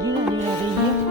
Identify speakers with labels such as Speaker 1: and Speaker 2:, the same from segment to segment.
Speaker 1: ઝીણા ઝીણા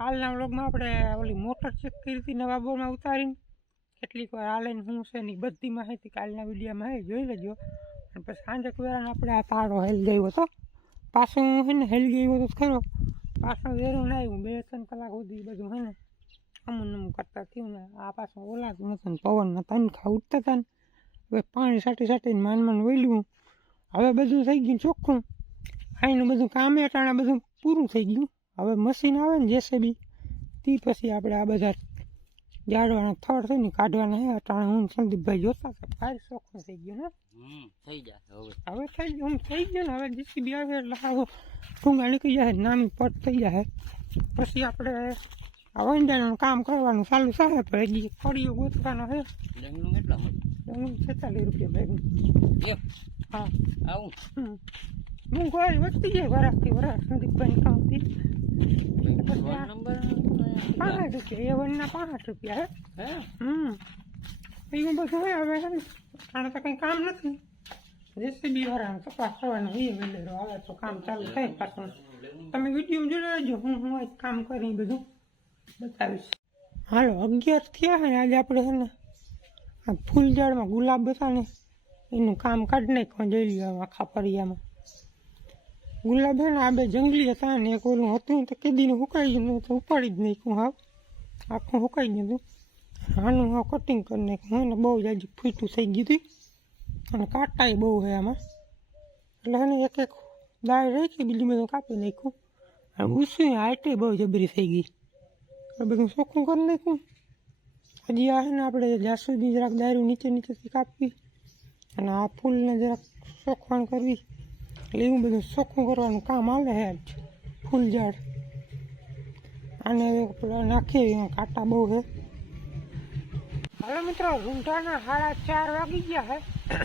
Speaker 1: કાલના વ્લોગમાં આપણે ઓલી મોટર ચેક કરી હતી નવા બોરમાં ઉતારીને. કેટલીક વાર હાલે ને શું છે ને બધી માહિતી કાલના વિડીયોમાં હે, જોઈ લેજો. અને પછી સાંજે વેરાને આપણે આ પારો હેલ ગયો હતો. પાછો હે ને હેલ ગયો હતો ખરો. પાછો વેરું ના આવ્યું, બે ત્રણ કલાક સુધી બધું હે ને અમુન અમુક કરતા થયું ને આ પાછું ઓલાતું નતું ને પવનના તનખા ઉઠતા હતા હવે પાણી સાટી સાટીને માન માન વહેલું હવે બધું થઈ ગયું ચોખ્ખું. આઈનું બધું કામે અટાણે બધું પૂરું થઈ ગયું. હવે મશીન આવે ને જેસીબી તે પછી આપણે આ બધા જાડવાના થડ થઈને કાઢવાના હે અટાણે હું સંદીપભાઈ જોતા કે ભાઈ ચોખ્ખું થઈ ગયું ને?
Speaker 2: થઈ જશે હવે.
Speaker 1: હવે થઈ ગયું થઈ ગયું ને હવે જેસીબી આવે એટલે આવો ટૂંગા નીકળી જાય નામી પટ થઈ જાય. પછી આપણે આ વંડાનું કામ કરવાનું ચાલુ થાય તો હજી ફળીઓ ગોતવાનો છે
Speaker 2: ડંગનું કેટલા
Speaker 1: હું છેતાલીસ રૂપિયા એક? હા. આવું. હું કોઈ વધતી જાય વરાસથી વરસ સંદીપભાઈ કામથી પાંસઠ રૂપિયા. એ વનના પાંચ રૂપિયા હે? હમ. એવું બધું હોય હવે આને તો કંઈ કામ નથી. જેસીબી વાળાને તપાસ કરવાનો એ વેલેરો આવે તો કામ ચાલુ થાય પાછું. તમે વીડિયો જોઈ લેજો. હું હું આજ કામ કરી બધું બતાવીશ. હાલો અગિયાર થયા ને આજે આપણે છે ને? આ ફૂલઝાડમાં ગુલાબ હતા ને એનું કામ કાઢી નાખવા જોઈ લ્યો આમ આખા ફરિયામાં ગુલાબ આ બે જંગલી હતા ને એક ઓલું હતું તો કેદીને સુકાઈ ગયું તો ઉપાડી જ નાખ્યું, હાવ. આખું સુકાઈ ગયું આનું હાવ કટિંગ કરી નાખ્યું ને, બહુ જાજી ફૂટું થઈ ગયું હતું. અને કાંટાય બહુ છે આમાં. એટલે એને એક એક દાળ રાખી બીજું બધું કાપી નાખ્યું. અને ઉસી હાઈટે બહુ જબરી થઈ ગઈ. એટલે બધું ચોખ્ખું કરી નાખ્યું. હજી આ છે ને આપણે જાસૂદી જરાક દારૂ નીચે નીચેથી કાપવી અને આ ફૂલને જરાક ચોખવાણ કરવી. એટલે એવું બધું ચોખ્ખું કરવાનું કામ આવે હે જ. ફૂલ ઝાડ. આને નાખીએ, એમાં કાંટા બહુ છે. હાલો મિત્રો રૂંઢાના સાડા ચાર વાગી ગયા છે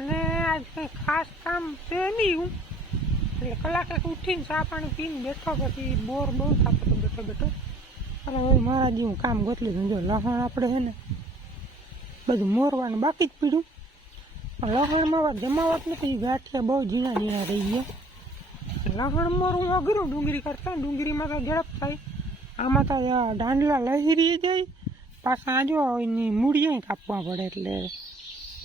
Speaker 1: અને આજ કંઈ ખાસ કામ છે નહીં હું. એટલે કલાક ઉઠીને ચા પાણી પીને બેઠો, પછી બોર બહુ થતો બેઠો બેઠો. અને હવે મારા જેવું કામ ગોતલી જો લહણ આપણે છે ને, બધું મોરવાનું બાકી જ પીડ્યું લહણમાં જમાવટ નથી ગાંઠિયા બહુ ઝીણા ઝીણા રહી ગયા. લહણ હું અઘરું ડુંગળી કરતા ડુંગળીમાં તો ઝડપ થાય. આમાં તો આ દાંડલા લહેરી જાય. પાછા આજો એની મૂળિયા કાપવા પડે એટલે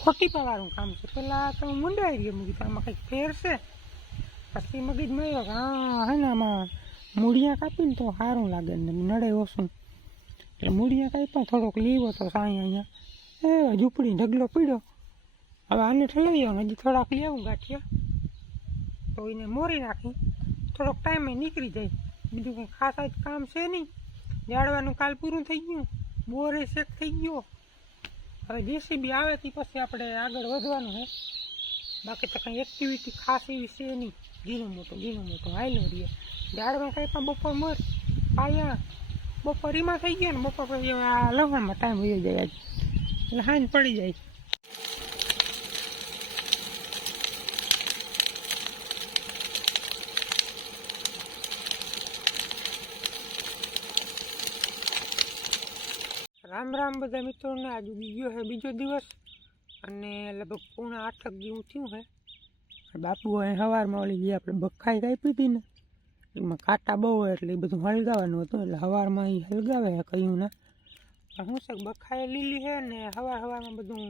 Speaker 1: ખોટી પાવાનું કામ છે. પેલા તો મુંડાઈ ગયો મૂકી આમાં કંઈક ફેરશે પછી મગજ મળ્યો કે હા, હે ને, આમાં મૂળિયા કાપીને તો સારું લાગે ને નડે ઓછું. એટલે મૂળિયા કાપ્યા, થોડોક લીવો તો સાંઈ અહીંયા. એ ઝૂંપડી ઢગલો પીડ્યો. હવે આને ઠલાવી આવ્યો હજી થોડાક લેવું ગાંઠિયા. તો એને મોરી નાખી. થોડોક ટાઈમે નીકળી જાય. બીજું કંઈ ખાસ આજ કામ છે નહીં. જાળવાનું કાલ પૂરું થઈ ગયું. બોરે શેક થઈ ગયો. હવે જેસીબી આવે તે પછી આપણે આગળ વધવાનું છે બાકી તો કંઈ એક્ટિવિટી ખાસ એવી છે નહીં. ઘીનું મોટું ઘીનું મોટું. હાઈલો રહીએ ઝાડમાં કંઈ પણ બપોર મોર પાયા. બપોર એમાં થઈ ગયા ને, બપોર પછી આ લવણમાં ટાઈમ વયો જાય આજ. એટલે હાંજ પડી જાય. રામ રામ બધા મિત્રોને, આજે બીજો છે બીજો દિવસ. અને લગભગ પૂણા આઠક જેવું થયું છે બાપુ અહીં સવારમાં ઓલી જે આપણે બખાઈ કાપી હતી ને, એમાં કાંટા બહુ હોય એટલે એ બધું હળગાવાનું હતું, એટલે સવારમાં એ હળગાવે છે કહ્યું ને. શું છે બખાઈ લીલી છે ને સવાર સવારમાં બધું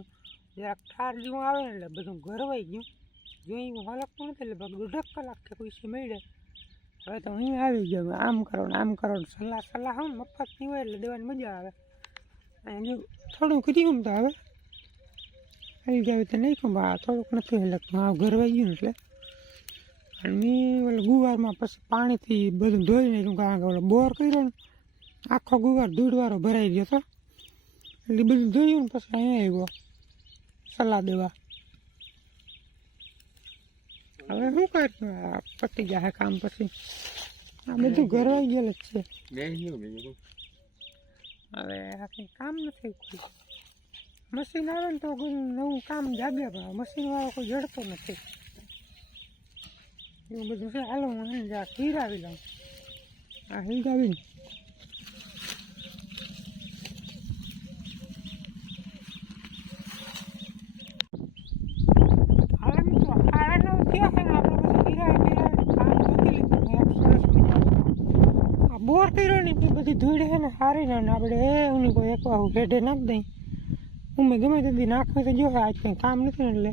Speaker 1: જરાક ઠાર જેવું આવે ને એટલે બધું ગરવાઈ ગયું. જોઈ હું હલકતું નથી, લગભગ દોઢક કલાક કે પૈસા મળે હવે તો અહીં આવી ગયો, આમ કરો ને આમ કરો સલાહ સલાહ હોય ને નહીં હોય એટલે દેવાની મજા આવે. અને જો થોડું કર્યું તો હવે. આવી જાય તો નહીં કહું બા થોડુંક નથી લગતું હા ઘરવાઈ ગયું એટલે. અને મેં ઓલા ગુવારમાં પછી પાણીથી બધું ધોઈ નાખ્યું કારણ કે ઓલો બોર કર્યો ને આખો ગુવાર ધૂળવાળો ભરાઈ ગયો હતો એટલે બધું ધોયું ને પછી અહીંયા આવ્યો સલાહ દેવા. હવે શું કર્યું આ પતી ગયા કામ પછી. આ બધું ઘરવાઈ ગયેલું જ છે. હવે આ કંઈ કામ નથી કોઈ મશીન આવે ને તો નવું કામ જાગે, પણ મશીન વાળો કોઈ જડતો નથી. એવું બધું છે. હાલો હું જા ખીર આવી લઉં આ હાલે મિત્રો સાડા નવ થયા છે ને આપણે પછી હીરાવી હીરાવી કામ ગોતી લીધું ને એક સરસ મજાનું આ બોર કર્યો ને એ બધી ધૂળ છે ને સારી ને આપણે એ ઉની કોઈ એક વાહુ હેઠે નાખી દઈ. મેં ગમે તેથી નાખવી તો જો આજ કંઈ કામ નથી એટલે.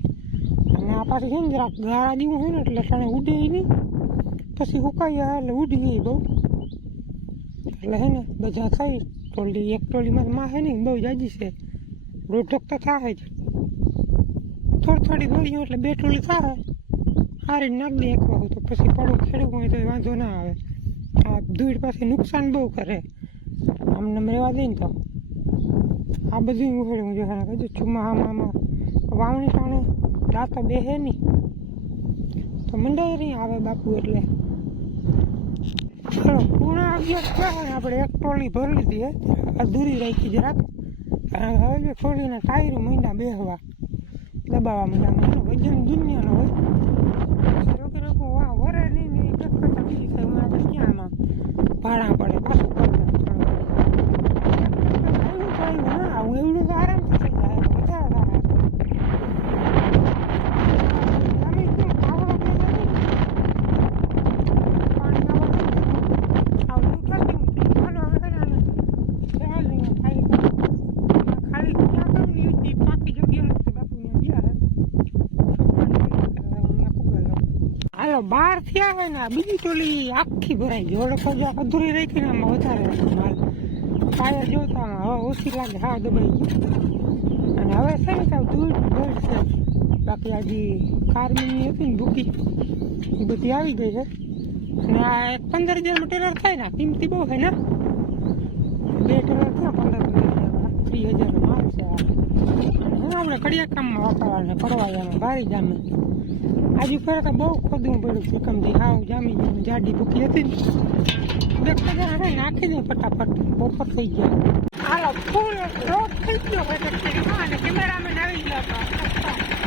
Speaker 1: અને આ પાછી છે ને જરાક ગારા જેવું હોય ને એટલે ટાણે ઉડે નહીં. પછી સુકાઈ જાય એટલે ઉડી ગઈ બહુ. એટલે હે ને બધા થઈ ટોલી, એક ટોલીમાં માં હે ને બહુ જાજી છે. રોટક તો થાય જ. થોડી થોડી દોરી એટલે બે ટોલી થાય. હારી નાખ દે એક વાહુ તો. પછી પડું ખેડવું હોય તો વાંધો ના આવે. આ ધૂળ પાછી નુકસાન બહુ કરે. આમને રહેવા દે ને તો. આ બધું ઉઘડ્યું જો હા કીધું ચુમ્માહામાં વાવણી ટાણે રાતો બેહે નહીં. તો મંડાઈ નહીં આવે બાપુ એટલે. ચલો પૂર્ણ અભ્યાસ કહેવાય ને આપણે એક ટોલી ભરી લીધી અધૂરી રાખી જરાક. હવે જો ટોલીના ટાયરો મીંડા બેહવા. દબાવવા માંડ્યા વજન દુનિયાનો હોય પછી રોકે રોકો વાહ વરે નહીં ને એક કરતા બીજી કઈ માં આપણે ક્યાં આમાં ભાડા પડે પાછું પડે આવ્યું તો આવ્યું ના આવું એવડું તો આરામથી થઈ જાય વધારે થાય આમે કેમ ખાવા દે નથી પાણી આવા દે આવું કેટલી ઊંચી હાલો હવે છે ને આને ચાલ ને ખાલી ખાલી ક્યાં કામની હતી પાકી જગ્યા નથી બાપુ ને ગયા હે હાલો બાર થયા હોય ને બીજી ટોલી આખી ભરાઈ ગઈ ઓલો અધૂરી જો અધૂરી રાખીને આમાં વધારે માલ પાયા જોતા હવે ઓછી લાગે હા દબાઈ ગયું અને હવે છે ને સાહેબ દૂર ધૂળ છે બાકી આજી કારમીની હતી ને ભૂકી એ બધી આવી ગઈ છે અને આ એક પંદર હજારનું ટેલર થાય ને કિંમતી બહુ થાય ને બે ટેલર થયા પંદર પંદર હજાર ત્રીસ હજારનો માલ છે આ અને આપણે કડિયા કામમાં વાપરવાના પડવાયામાં ભારી જામે આજુ ફરે તો બહુ ખોદવું પડ્યું ભૂકંપથી. હાવ જામી ગયું. જાડી ભૂકી હતી ને. દેખતા જરા હવે નાખી દે ફટાફટ બપોર થઈ ગયા. હાલો, ફૂલ રોડ થઈ ગયો અને કેમેરામેન આવી ગયા હતા.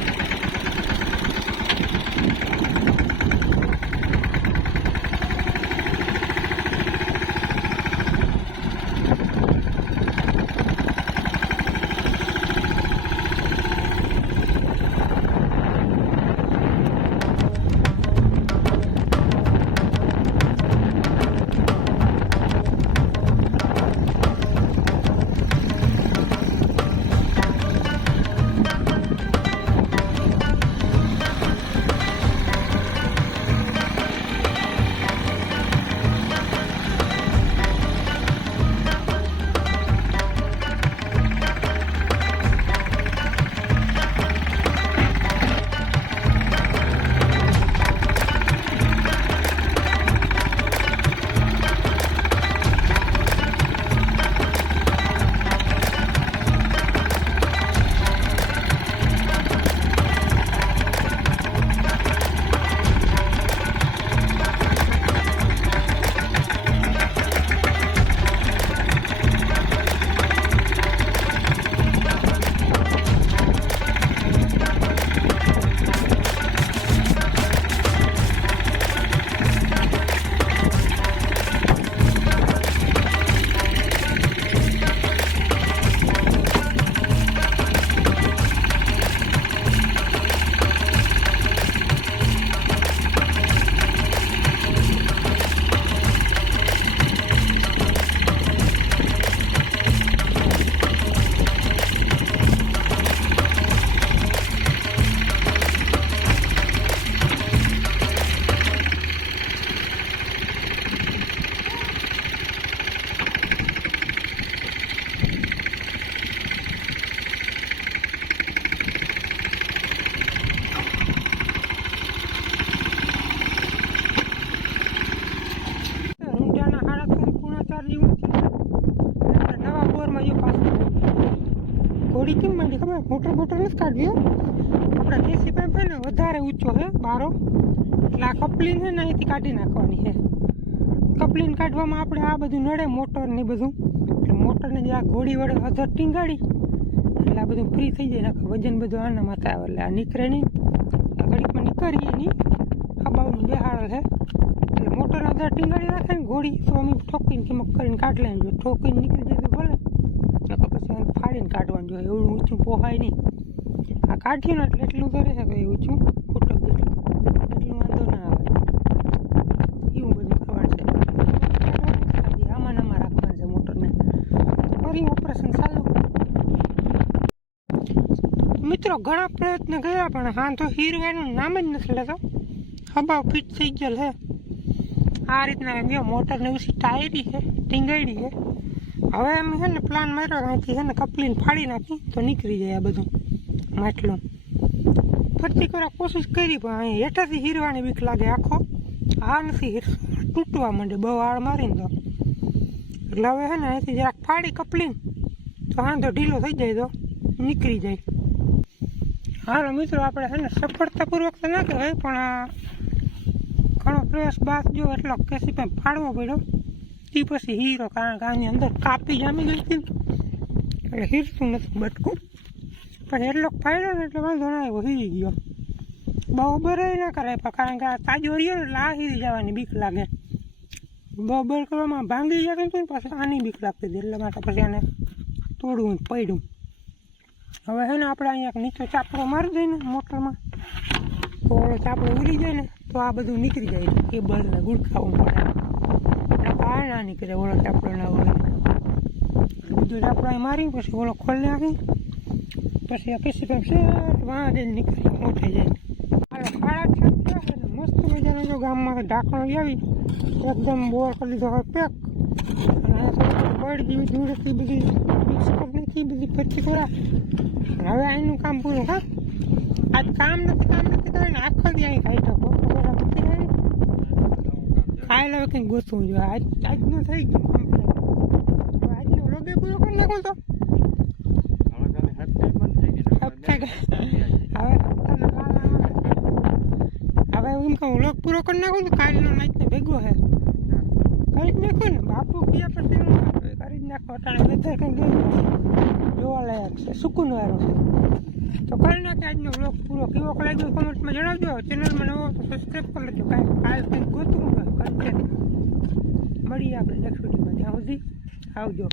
Speaker 1: મોટર બોટર નથી કાઢવી, હો. આપણા દેશી પાઇપ છે ને, વધારે ઊંચો છે બારો. એટલે આ કપલીન છે ને, અહીંથી કાઢી નાખવાની છે કપલીન કાઢવામાં આપણે આ બધું નડે, મોટર ને બધું. એટલે મોટરને જે આ ઘોડી વડે હજર ટીંગાડી, એટલે આ બધું ફ્રી થઈ જાય નાખે વજન બધું આના માથે આવે એટલે આ નીકળે નહીં. આ ઘડીકમાં નીકળીએ નહીં. આ બેહાળ છે એટલે મોટર હજર ટીંગાડી રાખે ને, ઘોડી તો અમે ઠોકીને કિંમત કરીને કાઢ લઈએ ઠોકીને નીકળી જાય એને ફાડીને કાઢવાનું જોઈએ. એવું ઊંચું પોહાય નહીં. આ કાઢ્યું ને એટલે એટલું કરે છે ભાઈ ઊંચું ફૂટક જેટલું એટલું વાંધો ના આવે. એવું બધું કરવાનું છે. આમાં ને આમાં રાખવાનું છે મોટરને. ફરી ઓપરેશન ચાલુ. મિત્રો, ઘણા પ્રયત્ન કર્યા, પણ હા તો હીરવાનું નામ જ નથી લેતો. હબાવ ફિટ થઈ ગયેલ છે. આ રીતના જો, મોટરને ઉછી ટાયરી છે ટીંગાડી છે. હવે એમ છે ને પ્લાન માર્યો અહીંથી છે ને કપલીને ફાડી નાખી તો નીકળી જાય આ બધું માટલું. ફરતી કરવા કોશિશ કરી પણ અહીં હેઠાથી હીરવાની બીક લાગે આખો. આ નથી હીર તૂટવા માંડે બહુ આળ મારીને તો. એટલે હવે છે ને અહીંથી જરાક ફાડી કપલીને તો આંધો ઢીલો થઈ જાય તો નીકળી જાય. હાલો મિત્રો, આપણે છે ને સફળતાપૂર્વક તો ના કહેવાય, પણ ઘણો પ્રયાસ બાદ જો એટલો કેસી પણ ફાડવો પડ્યો. તે પછી હીરો કારણ કે આની અંદર કાપી જામી ગઈ હતી. એટલે હીરતું નથી બટકું. પણ એટલો ફાયદો ને એટલે વાંધો ના આવ્યો, હીરી ગયો. બહુ બરાય ના કરાય પણ કારણ કે આ તાજો રહ્યો એટલે આ હીરી જવાની બીક લાગે. બબર કરવામાં ભાંગી જાય ને પછી આની બીક લાગતી હતી, એટલે માટે પછી આને તોડવું પડ્યું. હવે હે ને આપણે અહીંયા નીચે ચાપડો મારી દઈએ ને મોટરમાં. તો ચાપડો ઉડી જાય ને, તો આ બધું નીકળી જાય કેબલ ને ગુડખાવું પડે. બહાર ના નીકળે ઓલો ટાપડો ના ઓલે બધું ટાપડા મારી પછી ઓલો ખોલ નાખી પછી આ કેસી પેપ છે વાં જઈને નીકળી થઈ જાય. હાલો ને, મસ્ત મજાનો જો ગામમાં ઢાંકણો લાવી એકદમ બોર કરી દીધો હવે પેક. અને આ બળ જેવી ધૂળથી બધી મિક્સ કરી બધી ફરતી કરા હવે અહીંનું કામ પૂરું, હા? આજ કામ નથી કામ નથી કરે ને આખો દી અહીં ખાઈ શકો. ખાઈ લે કંઈક ગોતવું જોઈએ આજ આજનું થઈ ગયું આજનો vlog એ પૂરો કરી નાખું તો. હવે એમ કહું vlog પૂરો કરી નાખું તો કાલનો નાચને ભેગો હે કરી નાખો ને. બાપુ કયા પછી કરી જ નાખો. અટાણે વેધર કંઈક જોવા લાયક છે. સુકૂન વાળો છે. તો કરી નાખે આજનો બ્લોગ પૂરો કેવો લાગ્યો કોમેન્ટમાં જણાવજો. ચેનલમાં નવો સબસ્ક્રાઈબ કરી લેજો. કાંઈ કાલ કંઈક ગોતું કન્ટેન્ટ મળીએ આપણે નેક્સ્ટ વિડીયોમાં ત્યાં સુધી આવજો.